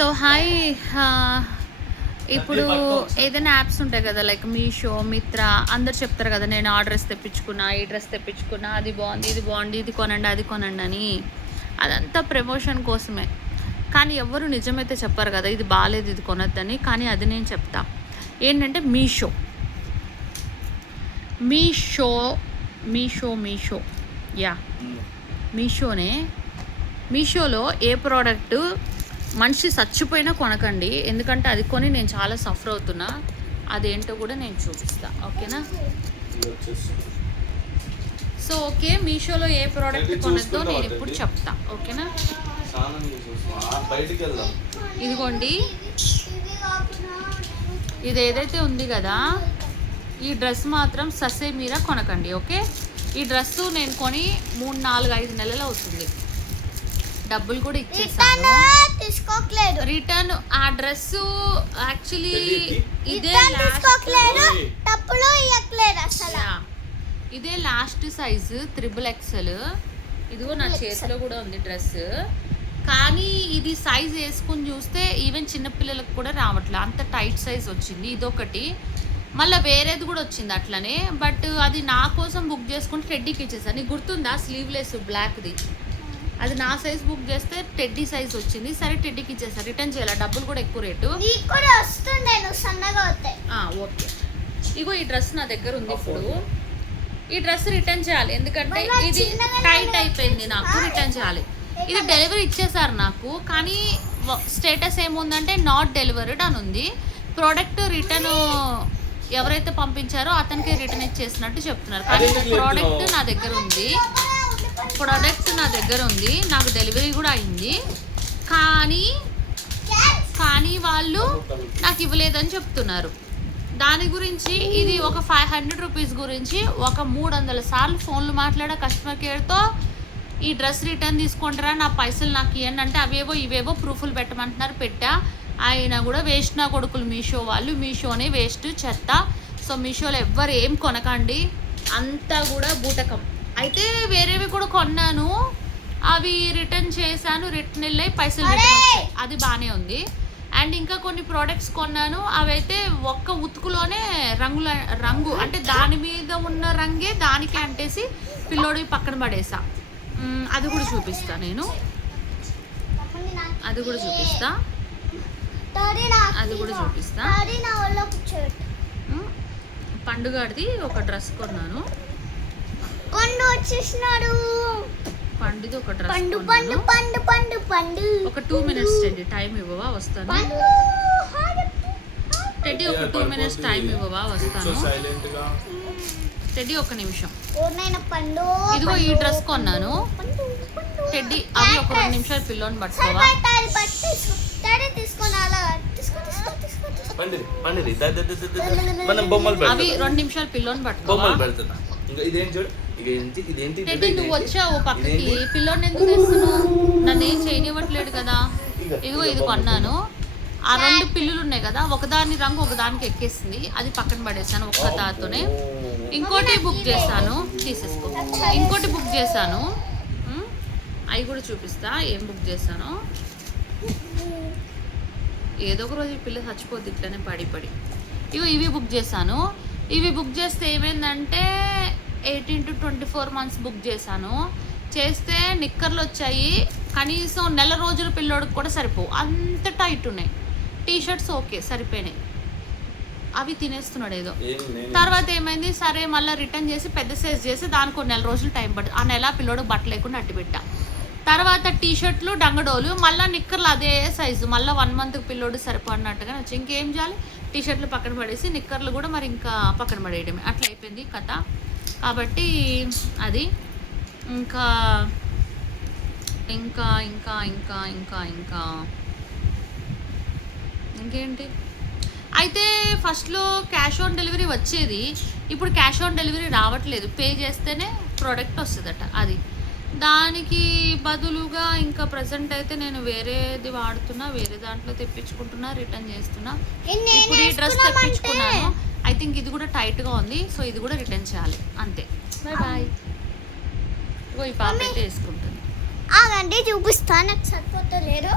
So hi, ఇప్పుడు ఏదైనా apps ఉంటాయి కదా, లైక్ మీషో, మిత్రా, అందరు చెప్తారు కదా నేను ఆ డ్రెస్ తెప్పించుకున్నా, ఈ డ్రెస్ తెప్పించుకున్నా, అది బాగుంది, ఇది బాగుంది, ఇది కొనండి, అది కొనండి అని. అదంతా ప్రమోషన్ కోసమే, కానీ ఎవరు నిజమైతే చెప్పారు కదా ఇది బాగాలేదు, ఇది కొనొద్దని. కానీ అది నేను చెప్తా ఏంటంటే మీషో మీషో మీషో మీషో యా మీషోనే. మీషోలో ఏ ప్రోడక్ట్ మనిషి చచ్చిపోయినా కొనకండి, ఎందుకంటే అది కొని నేను చాలా సఫర్ అవుతున్నా. అదేంటో కూడా నేను చూపిస్తా, ఓకేనా? సో ఓకే, మీషోలో ఏ ప్రోడక్ట్ కొనద్దో నేను ఇప్పుడు చెప్తా, ఓకేనా? ఇదిగోండి, ఇది ఏదైతే ఉంది కదా, ఈ డ్రెస్ మాత్రం ససే మీరా కొనకండి, ఓకే? ఈ డ్రెస్సు నేను కొని 3, 4, 5 నెలలు అవుతుంది. డబ్బులు కూడా ఇచ్చేసాను, రిటర్న్. ఆ డ్రెస్ యాక్చువల్లీ ఇదే లాస్ట్ సైజు 3XL. ఇదిగో నా చేతిలో కూడా ఉంది డ్రెస్, కానీ ఇది సైజ్ వేసుకుని చూస్తే ఈవెన్ చిన్నపిల్లలకు కూడా రావట్లేదు, అంత టైట్ సైజ్ వచ్చింది. ఇదొకటి, మళ్ళీ వేరేది కూడా వచ్చింది అట్లనే, బట్ అది నా కోసం బుక్ చేసుకుంటే టెడ్డీకి ఇచ్చేసాను. నీకు గుర్తుందా స్లీవ్లెస్ బ్లాక్ది? అది నా సైజ్ బుక్ చేస్తే టెడ్డీ సైజ్ వచ్చింది. సరే టెడ్డీకి ఇచ్చేసాను, రిటర్న్ చేయాలి, డబ్బులు కూడా ఎక్కువ రేటు. ఓకే, ఇగో ఈ డ్రెస్ నా దగ్గర ఉంది. ఇప్పుడు ఈ డ్రెస్ రిటర్న్ చేయాలి, ఎందుకంటే ఇది టైట్ అయిపోయింది, నాకు రిటర్న్ చేయాలి. ఇది డెలివరీ ఇచ్చేసారు నాకు, కానీ స్టేటస్ ఏముందంటే నాట్ డెలివర్డ్ అని ఉంది. ప్రోడక్ట్ రిటర్న్ ఎవరైతే పంపించారో అతనికి రిటర్న్ ఇచ్చేసినట్టు చెప్తున్నారు, కానీ ప్రోడక్ట్ నా దగ్గర ఉంది. నాకు డెలివరీ కూడా అయింది, కానీ వాళ్ళు నాకు ఇవ్వలేదని చెప్తున్నారు. దాని గురించి ఇది ఒక 500 రూపీస్ గురించి ఒక 300 సార్లు ఫోన్లు మాట్లాడా కస్టమర్ కేర్తో. ఈ డ్రెస్ రిటర్న్ తీసుకుంటారా, నా పైసలు నాకు ఇవ్వండి అంటే అవేవో ఇవేవో ప్రూఫ్లు పెట్టమంటున్నారు. పెట్టా, అయినా కూడా వేస్ట్ నా కొడుకులు మీషో వాళ్ళు. మీషోనే వేస్ట్, చెత్త. సో మీషోలో ఎవ్వరు ఏం కొనకండి, అంతా కూడా బూటకం. అయితే వేరేవి కూడా కొన్నాను, అవి రిటర్న్ చేశాను, రిటర్న్ వెళ్ళాయి, పైసలు రిటర్న్ వచ్చాయి, అది బాగానే ఉంది. అండ్ ఇంకా కొన్ని ప్రోడక్ట్స్ కొన్నాను, అవి అయితే ఒక్క ఉతుకులోనే రంగు అంటే దాని మీద ఉన్న రంగే దానికి అంటేసి పిల్లోడి పక్కన పడేసా. అది కూడా చూపిస్తా, అది కూడా చూపిస్తా. పండుగది ఒక డ్రెస్ కొన్నాను, పండుది ఒక డ్రెస్ ఒక 2 minutes టెడ్డీ టైం ఇవ్వవా, వస్తాను. టెడ్డీ ఒక 2 minutes టైం ఇవ్వవా, వస్తాను. టెడ్డీ ఒక నిమిషం. ఇదిగో ఈ డ్రెస్ కొన్నాను టెడ్డీ, అవి ఒక 2 నిమిషాలు పిల్లోని పట్టుకోవా. అవి 2 నిమిషాలు పిల్లోని పట్టుకోవా. టెడ్డీ నువ్వు వచ్చావు పక్కకి, పిల్లోని ఎందుకు తెస్తున్నావు? నన్ను ఏం చేయనివ్వట్లేడు కదా. ఇదిగో ఇది కొన్నాను, ఆ 2 పిల్లులు ఉన్నాయి కదా, ఒకదాని రంగు ఒకదానికి ఎక్కేసింది, అది పక్కన పడేసాను ఒక్క దాంతోనే. ఇంకోటి బుక్ చేశాను, తీసేసుకో. ఇంకోటి బుక్ చేశాను, అవి కూడా చూపిస్తా ఏం బుక్ చేశాను. ఏదో ఒక రోజు ఈ పిల్ల చచ్చిపోద్ది ఇట్లనే పడి. ఇవి బుక్ చేశాను. ఇవి బుక్ చేస్తే ఏమైందంటే 18 to 24 months బుక్ చేశాను. చేస్తే నిక్కర్లు వచ్చాయి, కనీసం నెల రోజులు పిల్లోడికి కూడా సరిపోవు, అంత టైట్ ఉన్నాయి. టీషర్ట్స్ ఓకే సరిపోయినాయి, అవి తినేస్తున్నాడు ఏదో. తర్వాత ఏమైంది, సరే మళ్ళీ రిటర్న్ చేసి పెద్ద సైజ్ చేసి దానికి 1 నెల రోజులు టైం పడుతుంది. ఆ నెల పిల్లోడు బట్టలు లేకుండా అట్టి పెట్టా. తర్వాత టీషర్ట్లు, డంగడోలు, మళ్ళీ నిక్కర్లు అదే సైజు, మళ్ళీ 1 month పిల్లోడు సరిపడినట్టుగా వచ్చి ఇంకేం చేయాలి, టీషర్ట్లు పక్కన పడేసి నిక్కర్లు కూడా మరి ఇంకా పక్కన పడేయడమే, అట్లా అయిపోయింది కథ. కాబట్టి అది ఇంకా ఇంకా ఇంకా ఇంకా ఇంకా ఇంకా ఇంకేంటి అయితే ఫస్ట్లో క్యాష్ ఆన్ డెలివరీ వచ్చేది, ఇప్పుడు క్యాష్ ఆన్ డెలివరీ రావట్లేదు, పే చేస్తేనే ప్రోడక్ట్ వస్తుందట. అది దానికి బదులుగా ఇంకా ప్రజెంట్ అయితే నేను వేరేది వాడుతున్నా, వేరే దాంట్లో తెప్పించుకుంటున్నా, రిటర్న్ చేస్తున్నా. ఇప్పుడు ఈ డ్రెస్ తెప్పించుకున్నాను, ఐ థింక్ ఇది కూడా టైట్గా ఉంది, సో ఇది కూడా రిటర్న్ చేయాలి, అంతే. బాయ్. ఈ పాప అయితే వేసుకుంటుంది. చూపిస్తా, నాకు సరిపోతలేదు.